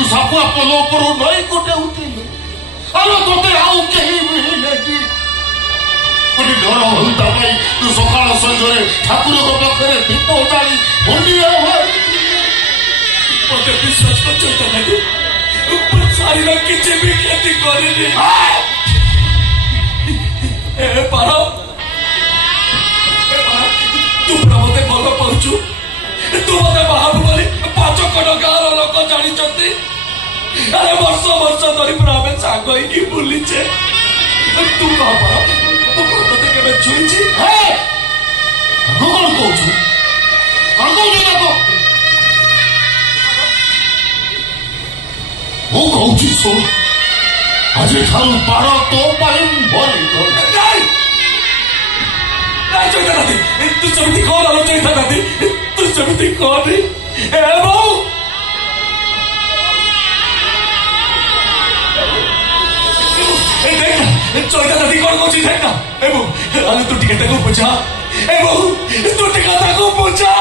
तू सापुआ पोलो पर नई कोटे उठिलु अरे तोते आउ केही मिले कि कोटी डर होता भाई तू सकाळ संजरे ठाकुर को पाखरे दीप उतारी मुंडिया भाई मते विश्वास कर चलता नहीं ऊपर सारी ना किसी भी खेती करेनी ए पारो तू प्रमते भल पाउछु तू मते बाहर बोली पांच कड़ गाँव लोक जानी अरे वर्ष वर्ष धरी आम साग होगी बुलीचे तू कह पर तोते केबे छुईची कौन कहूँ कौन कहूँ ମୁଁ କହୁଛି ଶୁଣ ଆଜିଠାରୁ ପାର ତୋ ପାଇଁ ମରିଗଲା ଚୈତାଦି ତୁ ସେମିତି କଣ ଚୈତାଦି ତୁ ସେମିତି କହନି ଏ ବୋଉ ଚୈତାଦି କଣ କହୁଛି ଦେଖ ନା ଏ ବୋଉ ଆରେ ତୁ ଟିକେ ତାକୁ ବୁଝା ଏ ବୋଉ ତୁ ଟିକେ ତାକୁ ବୁଝା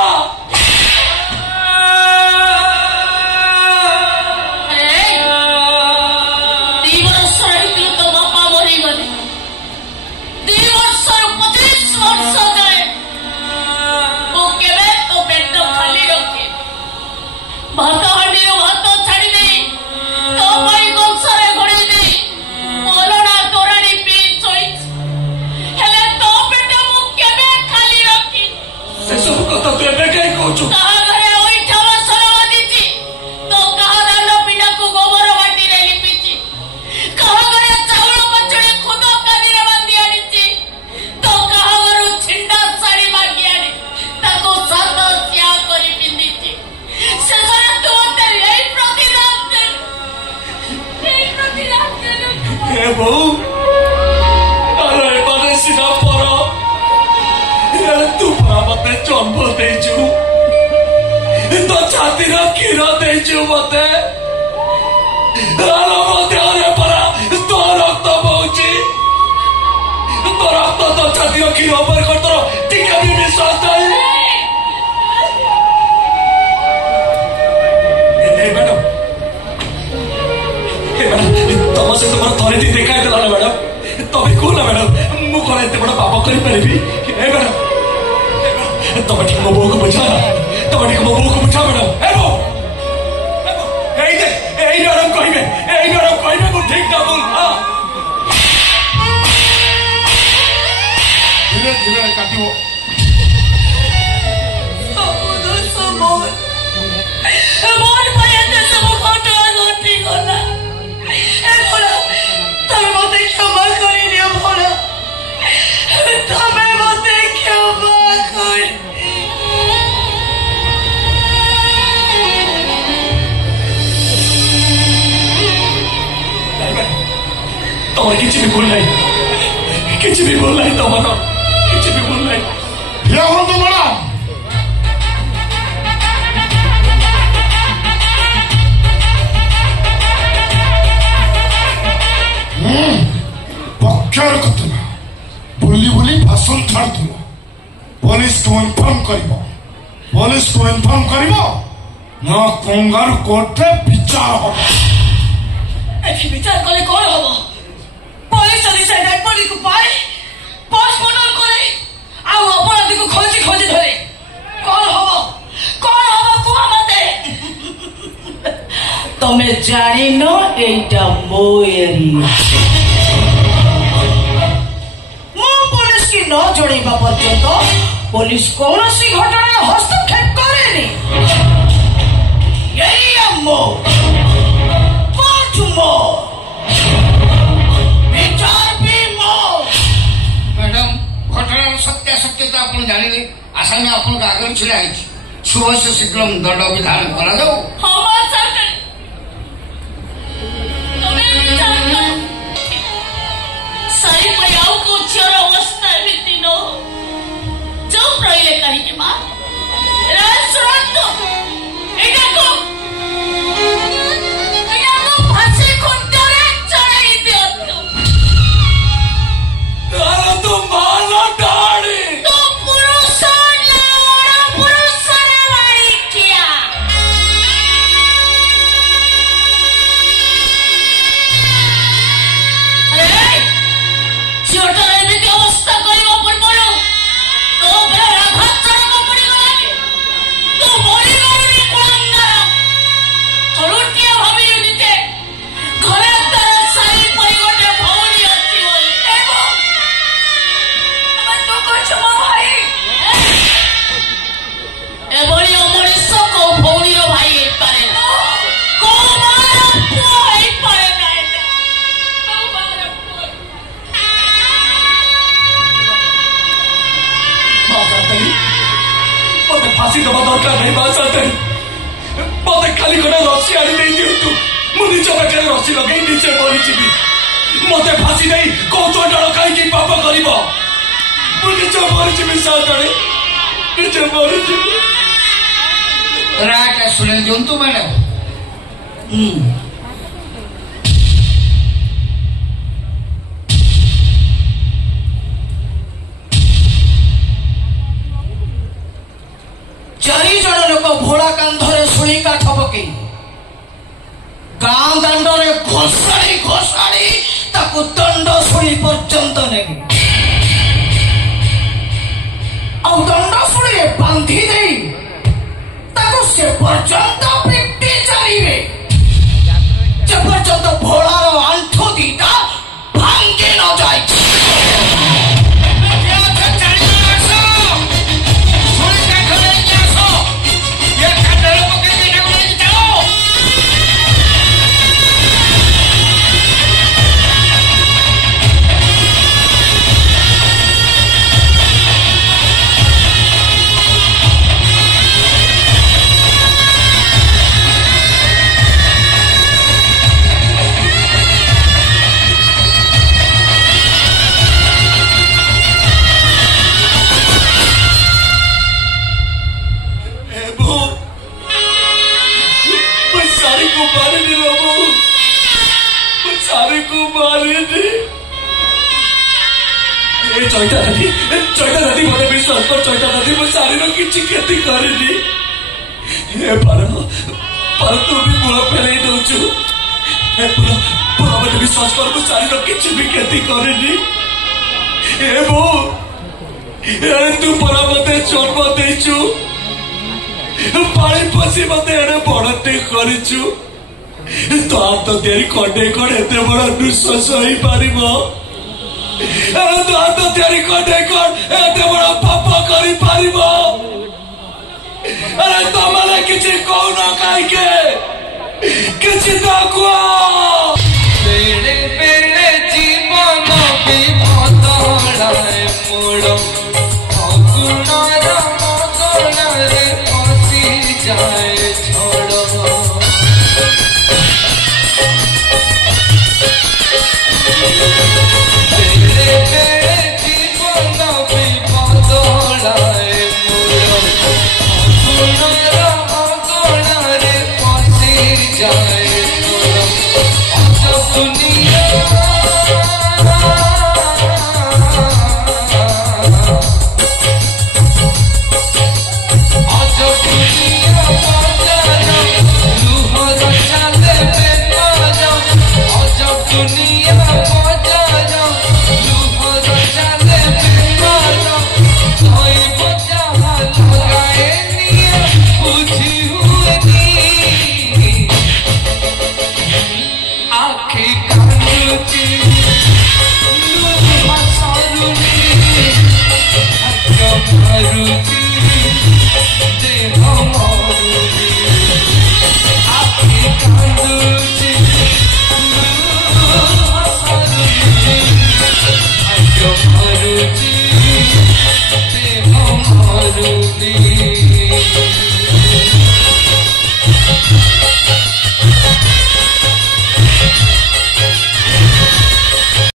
खाली गोटे रसी आनी दिंतु मु निज पाखे रसी लगे निजे मरीजी मत फाँसी नहीं कौन डर कहीं पाप कर निज मरीजी सातने निजे मरीजी रायटा शुणे दिंतु मैडम चारि जन लोक भोला कांधरे सुई काठ पकई गाँ दांडे घोषाड़ी घोषाड़ी ताकू दंड शुणी पर्यंत ने दंड शुणी बांधी दे से पर्यंत पिटी चलिए जे पर्यंत भोलार आंठू दीटा भांगी न जाए चैता दादी मत विश्वास कर चैता दादी मो शारीर किसी क्षति करनी पर तू भी मूल फेर दौचु मत विश्वास कर मो शारीर किसी भी क्षति करनी बो तू पर मत जन्म देचु पानी पशी मत एड़े बड़टे करचु तो हाथ तैयारी कंडे कण एत बड़ निश्वास हो पार तो हाथ तैयारी कंडे कण एत बड़ पाप कर अरे तुम किसी कौन कहीं किसी तो कह बेड़े बेड़े जीवन भी बदलाए मोड़ अगुणर मगणरे फसी जाए छोड़ बेड़े बेड़े जीवन भी बदलाए मोड़ अगुणर मगणरे फसी जाए दुनिया आज दुनिया बाजारा लुहर चाले बेपारा आज दुनिया बाजारा लुहर चाले बेपारा कोई बजा लगाए निया बुझी हुए नी आखे कांदुची लुहा सारुनी भाग्य मारुची देह मारुनी आखे कांदुची लुहा सारुनी भाग्य मारुची देह मारुनी